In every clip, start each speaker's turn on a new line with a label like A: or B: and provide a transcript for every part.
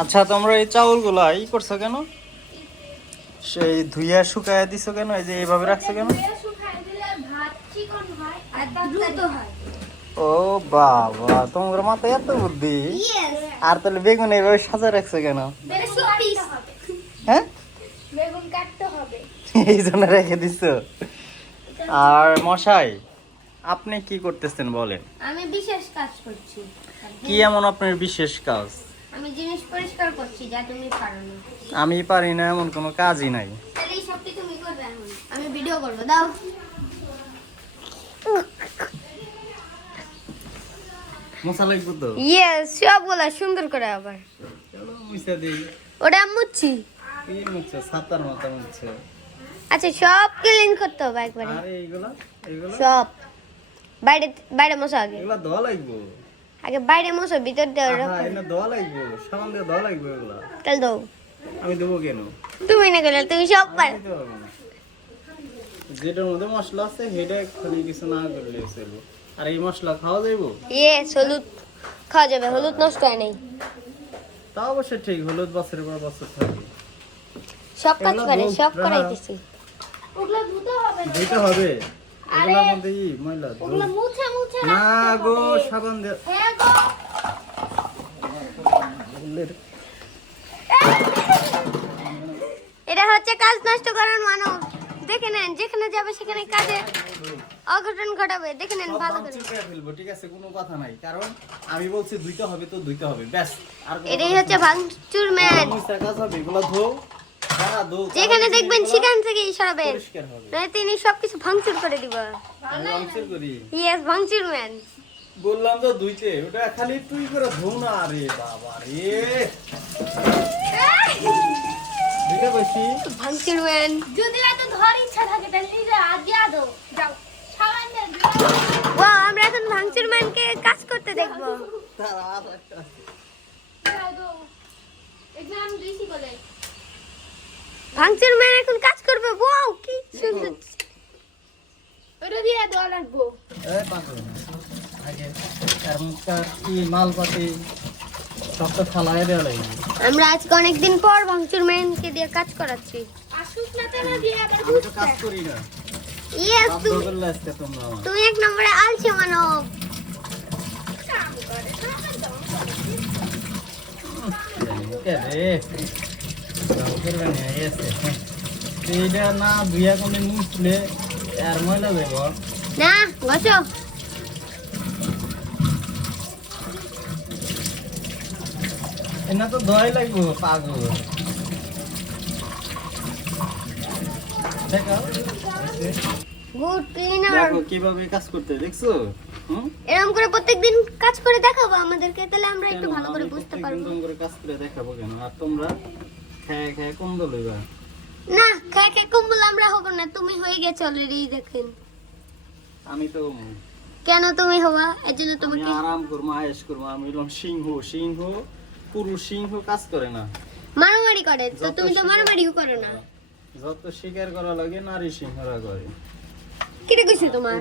A: আচ্ছা তোমরা এই চাউলগুলা ই করছ কেন? সেই ধুইয়া শুকায়া দিছো কেন? এই যে এইভাবে রাখছো কেন? ও বাবা তোমার মাথায় এত বুদ্ধি? আর তাহলে বেগুন এইভাবে সাজা রাখছো কেন?
B: হবে
A: হ্যাঁ?
B: বেগুন কাটতে হবে।
A: এই জন্য রেখে দিছো? আর মশাই আপনি কি করতেছেন বলেন?
B: আমি বিশেষ কাজ করছি।
A: কি এমন আপনার বিশেষ কাজ?
B: পরিষ্কার করছি যা তুমি পারো না।
A: আমি পারি না এমন কোনো কাজই নাই।
B: তাহলে এই সবটি তুমি করবে এখন। আমি ভিডিও করব দাও।
A: মশা লাগবে তো?
B: ইয়েস সবগুলা সুন্দর করে আবার।
A: চলো মুছা দিই?
B: ওটা
A: সাতার
B: আচ্ছা সব ক্লিন করতে হবে একবারে।
A: আরে এইগুলা? এইগুলা?
B: সব। বাইরে বাইরে মশা আগে।
A: এগুলা ধোয়া লাগবো।
B: আগে বাইরে মশা ভিতর দিয়ে
A: আহা,
B: রাখো
A: এনে ধোয়া লাগবো সাবান দিয়ে ধোয়া লাগবো এগুলা।
B: তাহলে দাও।
A: আমি দেবো কেন?
B: তুমি না গেলে তুমি সব পারো।
A: যেটার মধ্যে মশলা আছে সেটা খালি কিছু না করলে চলবো আর এই মশলা খাওয়া যাইবো?
B: ইয়ে হলুদ খাওয়া যাবে হলুদ নষ্ট হয় নাই।
A: তা অবশ্য ঠিক হলুদ বছরের পর বছর থাকবে
B: সব কাজ করে সব। করাইতেছি। ওগুলো ধুতে হবে
A: দিতে হবে? এগুলোর মধ্যে ই ময়লা ধুও।
B: মুছে মুছে
A: না গো সাবান দিয়ে
B: হ্যাঁ গো। এটা হচ্ছে কাজ নষ্ট করার মানুষ। দেখে নেন যেখানে যাবে সেখানে কাজে অঘটন ঘটাবে। দেখে নেন ভালো করে।
A: ফেলব ঠিক আছে? কোনো কথা নাই। কারণ আমি বলছি ধুইতে হবে তো ধুইতে হবে ব্যাস। আর
B: এটাই হচ্ছে। ভাঙচুর ম্যান।
A: কাজ হবে এগুলো ধো
B: যেখানে দেখবেন সেখান থেকেই সরাবেন। নয় তিনি সবকিছু ভাঙচুর করে দিব।
A: ভাঙচুর করি?
B: ইয়েস ভাঙচুর ম্যান
A: বললাম তো ধুইতে ওটা খালি তুই করে ধো না রে বাবা রে।
B: ভাঙচুর ম্যান
C: যদি এত ধর ইচ্ছা থাকে তাহলে নিজে আগে আদো। যাও।
B: ও আমরা এখন ভাঙচুর ম্যানকে কাজ করতে দেখব।
C: দিয়েছি
B: ভাঙচুর ম্যান এখন কাজ করবে ওয়াও কি সুন্দর।
C: ওটা দিয়ে দেওয়া লাগবো
A: এই পাকো আগে তার কি মালপাতি সব তো ফালাই দেওয়া লাগবে
B: আমরা আজকে অনেকদিন পর ভাঙচুর ম্যানকে দিয়ে কাজ করাচ্ছি।
C: আসুক না তেলে দিয়ে আবার
A: আমি তো কাজ করি না।
B: ইয়েস তুমি এক নম্বরে আলছি মানব।
C: কাম করে না
A: কে রে? এইটা না দুইয়া কোনে মুছলে আর ময়লা দেব
B: না বসো।
A: এনা তো দয় লাগবো পাগল। দেখো।
B: Good cleaner.
A: দেখো কীভাবে কাজ করতে দেখছ?
B: এরকম করে প্রত্যেকদিন কাজ করে দেখাবো আমাদেরকে তাহলে আমরা একটু ভালো করে বুঝতে পারব।
A: তোম করে কাজ করে দেখাবো কেন? আর তোমরা? খেয়ে খেয়ে
B: না কম্বল আমরা হব না তুমি হয়ে গেছো অলরেডি দেখেন।
A: আমি তো
B: কেন তুমি হবা? এর জন্য তোমাকে
A: আরাম করব করব আমি হলাম সিংহ। সিংহ পুরুষ সিংহ কাজ করে না।
B: মারামারি করে তো তুমি তো মারামারিও করো না।
A: যত শিকার করা লাগে নারী সিংহরা করে।
B: কিরে কইছে তোমার?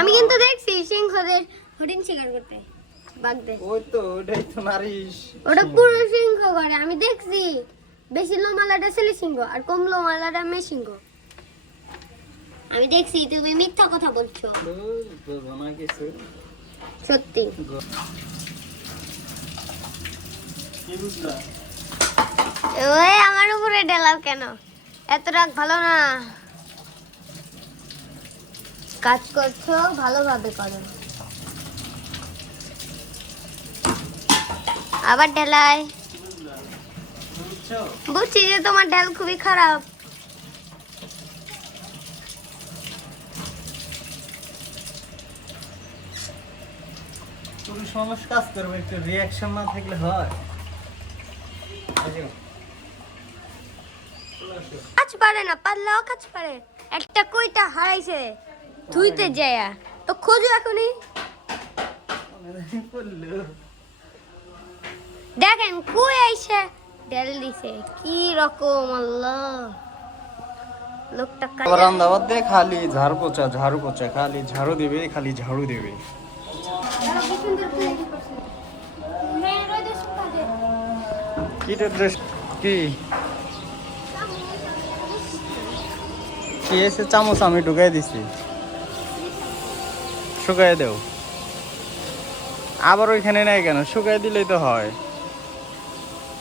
B: আমি কিন্তু দেখছি সিংহদের হরিণ শিকার করতে বাঘদের।
A: ওই তো ওইটাই তো নারী
B: ওটা
A: সিংহ।
B: পুরো সিংহ করে আমি দেখছি। বেশি লোমালাটা ছেলে সিংহ আর কম লোমালাটা মেয়ে সিংহ। আমি দেখছি তুমি মিথ্যা কথা বলছো। সত্যি। ওই আমার উপরে ডেলাও কেন? এত রাগ ভালো না। কাজ করছ, ভালোভাবে করো। আবার ঢেলায়।
A: বুঝছ?
B: যে তোমার ডাল খুবই খারাপ।
A: কাজ করবে একটু রিয়াকশন না থাকলে হয়। আসো। চলে আসো।
B: কাজ পারে না পারলেও কাজ পারে। একটা কইটা হারাইছে ধুইতে যায়। তো খোঁজো এখনই। দেখেন কই আইসে? ঢেল দিছে। কি রকম, আল্লাহ। লোকটা
A: খালি ঝাড়ু পোচা ঝাড়ু পোচা, খালি ঝাড়ু দেবে, খালি ঝাড়ু দেবে। কিটা ড্রেস কি? কি এসে চামচ আমি ঢুকাই দিছি। শুকাই দেও। আবার ওইখানে নাই কেন? শুকাই দিলেই তো হয়।